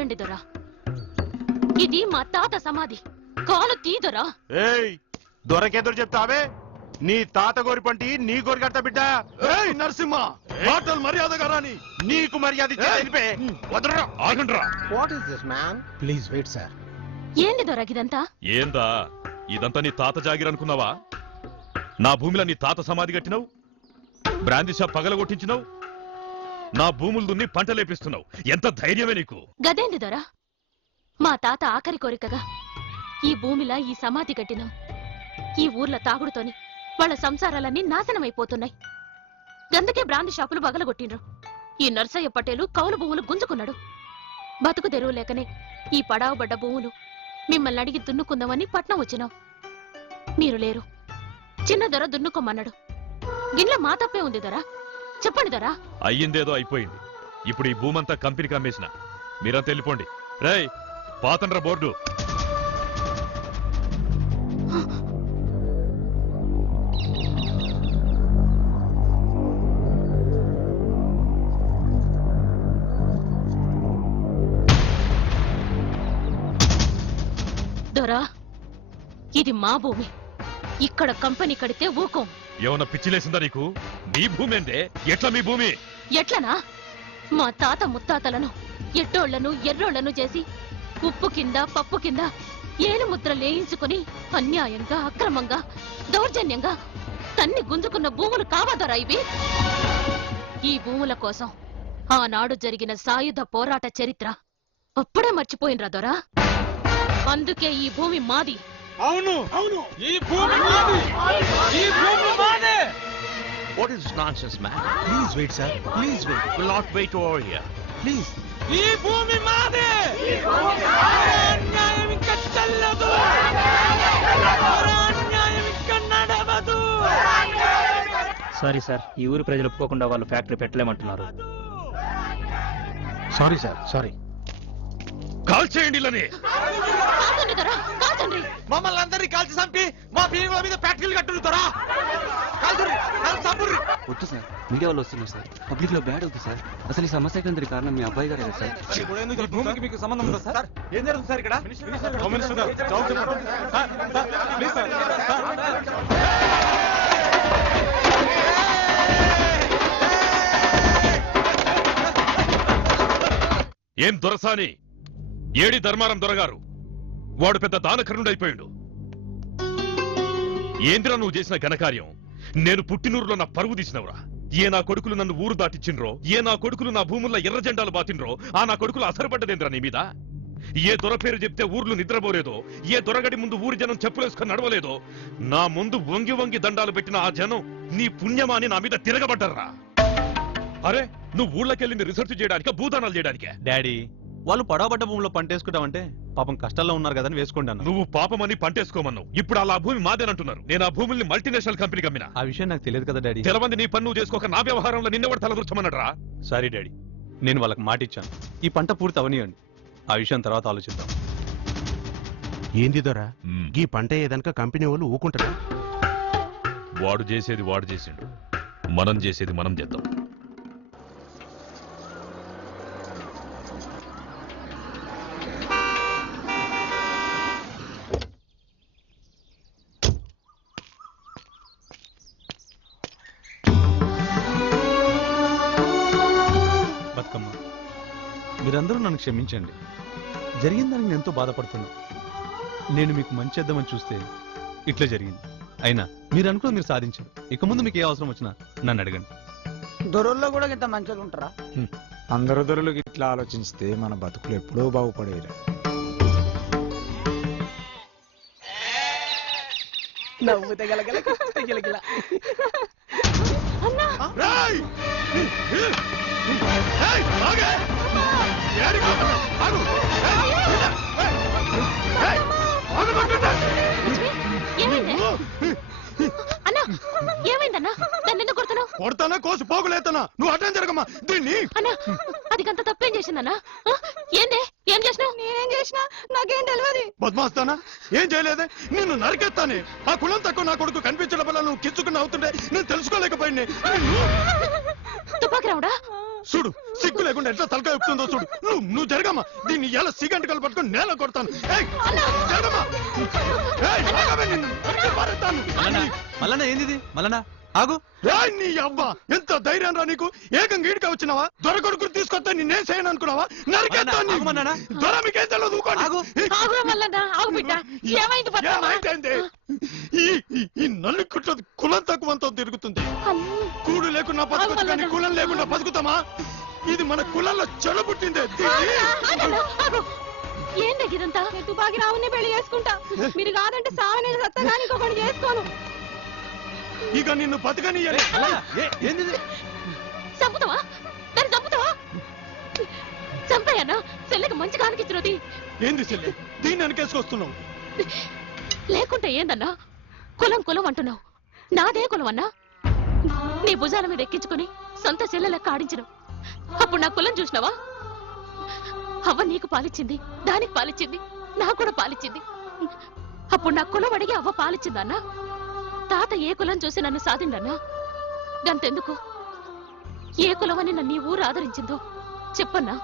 తీయండి దొరా, ఇది మా తాత సమాధి. కాలు తీదొరా. ఏయ్ దొరకెదురు చెప్తావే? నీ తాత గోరి పంటి నీ గోరి కడతా బిడ్డ. ఏయ్ నరసింహ, మాటలు మర్యాదగా రాని. నీకు మర్యాద వదలరా. ఆగండ్రా. What is this man? Please wait sir. ఏంది దొరా ఇదంతా? ఏందా ఇదంతా నీ తాత జాగిరనుకున్నావా? నా భూమిలో నీ తాత సమాధి కట్టినావు, బ్రాందీ షాప్ పగలగొట్టించినావు, నా భూములు దున్ని పంట లేపిస్తున్నావు. ఎంత ధైర్యమే నీకు? గదేంది దొరా, మా తాత ఆఖరి కోరికగా ఈ భూమిలా ఈ సమాధి కట్టినాం. ఈ ఊర్ల తాగుడుతోని వాళ్ళ సంసారాలన్నీ నాశనమైపోతున్నాయి. గందుకే బ్రాందీ షాపులు బగలగొట్టిండ్రు. ఈ నర్సయ్య పటేలు కౌలు భూములు గుంజుకున్నాడు. బతుకు తెరువు లేకనే ఈ పడావుబడ్డ భూములు మిమ్మల్ని అడిగి దున్నుకుందామని పట్నం వచ్చినాం. మీరు లేరు. చిన్న దొర దున్నుకోమన్నాడు. గిన్నె మా తప్పే ఉంది దొరా, చెప్పండి దొరా. అయ్యిందేదో అయిపోయింది. ఇప్పుడు ఈ భూమంతా కంపెనీకి అమ్మేసిన. మీరంతా వెళ్ళిపోండి. రేయ్ పాతండ్ర బోర్డు. దొరా, ఇది మా భూమి. ఇక్కడ కంపెనీ కడితే ఊకోం. ఏమన్నా పిచ్చిలేసిందా నీకు? మీ భూమి అంటే ఎట్లా మీ భూమి? ఎట్లనా? మా తాత ముత్తాతలను ఎట్టోళ్లను ఎర్రోళ్లను చేసి ఉప్పు కింద పప్పు కింద ఏలు ముద్ర లేయించుకుని అన్యాయంగా అక్రమంగా దౌర్జన్యంగా తన్ని గుంజుకున్న భూములు కావదరా ఇవి? ఈ భూముల కోసం ఆనాడు జరిగిన సాయుధ పోరాట చరిత్ర అప్పుడే మర్చిపోయినరా దొరా. అందుకే ఈ భూమి మాది. అవును అవును, ఈ భూమి మాది. ఈ భూమి మాదే. What is nonsense, man? Please wait sir, please wait. Will not wait over here. Please. ఈ భూమి మాదే. అన్యాయం ఇంకా చెల్లదు. అన్యాయం ఇంకా నడవదు. సారీ సార్, ఈ ఊరి ప్రజలు ఒప్పుకోకుండా వాళ్ళు ఫ్యాక్టరీ పెట్టలేమంటున్నారు. Sorry sir, sorry. కాల్ చేయండి ఇలానే. కాల్చండి దొరా, కాల్చండి. మమ్మల్ని అందరినీ కాల్చి చంపి మా భీముల మీద ఫ్యాక్టరీలు కట్టుతారా? వద్దు సార్, మీడియా వాళ్ళు వస్తున్నారు సార్. పబ్లిక్ లో బ్యాడ్ అవుతుంది సార్. అసలు ఈ సమస్యకి అందరి కారణం మీ అబ్బాయి గారే సార్. ఈ భూమికి మీకు సంబంధం ఉందా సార్? ఏం జరుగుతుంది సార్ ఇక్కడ? ఏం దొరసాని? ఏడి ధర్మారం దొరగారు. వాడు పెద్ద దానకరుణుడైపోయాడు. ఏంద్రా నువ్వు చేసిన ఘనకార్యం? నేను పుట్టినూరులో నా పరువు తీసినవురా. ఏ నా కొడుకులు నన్ను ఊరు దాటిచ్చిండ్రో, ఏ నా కొడుకులు నా భూముల్లో ఎర్ర జెండాలు బాతిండ్రో, ఆ నా కొడుకులు అసరపడ్డదేంద్రా నీ మీద? ఏ దొర పేరు చెప్తే ఊర్లు నిద్రపోలేదో, ఏ దొరగడి ముందు ఊరి జనం చెప్పులేసుకొని నడవలేదో, నా ముందు వంగి వంగి దండాలు పెట్టిన ఆ జనం నీ పుణ్యమా అని నా మీద తిరగబడ్డర్రా. అరే నువ్వు ఊళ్ళకెళ్ళింది రీసెర్చ్ చేయడానిక, భూదానాలు చేయడానికే? డాడీ, వాళ్ళు పడవబడ్డ భూమిలో పంటేసుకుంటామంటే పాపం కష్టాల్లో ఉన్నారు కదని వేసుకుంటాను. నువ్వు పాపమని పంటేసుకోమన్నావు. ఇప్పుడు అలా భూమి మాదేనంటున్నారు. నేను ఆ భూముల్ని మల్టీనేషనల్ కంపెనీకి అమ్మినా. ఆ విషయం నాకు తెలియదు కదా డాడీ. తెలవంది నీ పన్ను చేసుకోక నా వ్యవహారంలో నిన్నెవడు తలదూర్చమన్నాడు రా? సారీ డాడీ, నేను వాళ్ళకి మాట ఇచ్చాను. ఈ పంట పూర్తి అవనియండి, ఆ విషయం తర్వాత ఆలోచిద్దాం. ఏంది దొరా, ఈ పంట ఏదనక కంపెనీ వాళ్ళు ఊకుంటారా? వాడు చేసేది వాడు చేసిండు, మనం చేసేది మనం చేద్దాం. బతుకమ్మ, మీరందరూ నన్ను క్షమించండి. జరిగిన దానికి నేను ఎంతో బాధపడుతున్నా. నేను మీకు మంచి చేద్దామని చూస్తే ఇట్లా జరిగింది. అయినా మీరు అనుకుని మీరు సాధించారు. ఇక ముందు మీకు ఏ అవసరం వచ్చినా నన్ను అడగండి. దొరల్లో కూడా ఇంత మంచిగా ఉంటారా? అందరు దొరలు ఇట్లా ఆలోచిస్తే మన బతుకులు ఎప్పుడో బాగుపడేరు. నవ్వుతే గలగల కుస్తే గిలగిల. అన్నా ఏమైందన్నా? దాన్ని ఎందుకు కొడుతున్నావు? కొడతానా కోసి పోగులేతానా? నువ్వు అటెండ్ జరగమ్మా దీన్ని. అన్నా అది కంత తప్పేం చేసిందన్నా? ఏందే ఏం చేసినావు? నేనేం చేసినా నాకేం తెలియదు. బద్మాస్తానా? ఏం చేయలేదే? నిన్ను నరికెత్తానే. ఆ కులం తక్కువ నా కొడుకు కనిపించడం వల్ల నువ్వు కిచ్చుకుని అవుతుంటే నేను తెలుసుకోలేకపోయింది. తుపాకి రావుడా చూడు సిగ్గు లేకుండా ఎట్లా తలకాయ చెప్తుందో చూడు. నువ్వు జరగమ్మా, దీన్ని ఎలా సిగంటకలు పట్టుకొని నేల కొడతాను. ఏయ్, జరగమ్మా. ఏయ్, ఆగవే నిన్ను. నరికి పారేస్తాను. మల్లన్న ఏంది మల్లన్న ఆగు. ఏయ్, నీ అవ్వ ఎంత ధైర్యం రా నీకు? ఏకంగా ఈడికి వచ్చినావా? దొర కొడుకుని తీసుకొస్తే నిన్నేం చేయను అనుకున్నావా? నరికేస్తాను. ఆగమన్నానా? దొర మీకేం తెలియదు, ఊరుకోండి. ఆగు. ఆగురా మల్లన్న, ఆగు బిడ్డ. ఏమైంది బతుకమ్మ? ఏమైంది? ఈ నల్లి కుట్లది కులం తక్కువంతో తిరుగుతుంది. కూడు లేకుండా బతుకొచ్చు కానీ కులం లేకుండా బతుకుతామా? ఇది మన కులంలో చెడు పుట్టిందే. ఆగన్నా, ఆగు. ఏం దగ్గరంతా తుపాకి రావునే పెళ్లి చేసుకుంటా. మీరు కాదంటే సావనే సత్తా కానీ ఇంకొకటి చేసుకోను. ఇక నిన్ను బతకనియ్యలే. ఏంది చంపుతావా? దాన్ని చంపుతావా? చంపాయన్నా, చెల్లెకి మంచి కానికిచ్చినది. ఏంది చెల్లి దీన్ని వెనకేసుకొస్తున్నావు? లేకుంటే ఏందన్నా? కులం కులం అంటున్నావు. నాదే కులం అన్నా. నీ భుజాల మీద ఎక్కించుకుని సొంత చెల్లె లెక్క ఆడించను. అప్పుడు నా కులం చూసినావా? అవ్వ నీకు పాలిచ్చింది, దానికి పాలిచ్చింది, నాకు కూడా పాలిచ్చింది. అప్పుడు నా కులం అడిగి అవ్వ పాలిచ్చిందన్నా. తాత ఏ కులం చూసి నన్ను సాధిండన్నా? గంతెందుకు ఏ కులమని నన్ను ఈ ఊరు ఆదరించిందో చెప్పన్నా.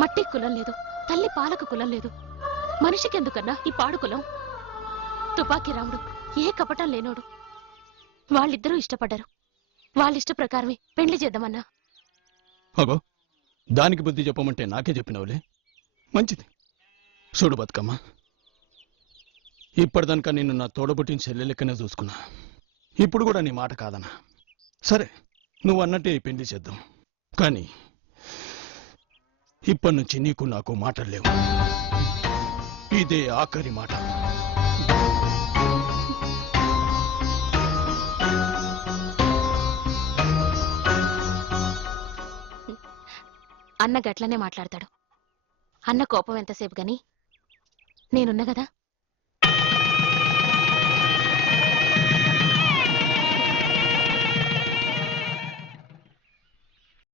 మట్టి కులం లేదు, తల్లి పాలకు కులం లేదు. మనిషికెందుకన్నా ఈ పాడు కులం? తుపాకీ రాముడు ఏ కపటం లేనోడు. వాళ్ళిద్దరూ ఇష్టపడ్డారు. వాళ్ళిష్ట ప్రకారమే పెళ్లి చేద్దామన్నా. అగో దానికి బుద్ధి చెప్పమంటే నాకే చెప్పినవులే. మంచిది. చూడు బతుకమ్మ, ఇప్పటిదాకా నిన్ను నా తోడబుట్టిన చెల్లె లెక్కనే చూసుకున్నా. ఇప్పుడు కూడా నీ మాట కాదనా? సరే, నువ్వు అన్నట్టే ఈ పెళ్లి చేద్దాం. కానీ ఇప్పటి నుంచి నీకు నాకు మాటలు లేవు. ఇదే ఆఖరి మాట. అన్న గట్లనే మాట్లాడతాడు. అన్న కోపం ఎంతసేపు గాని నేనున్నా కదా.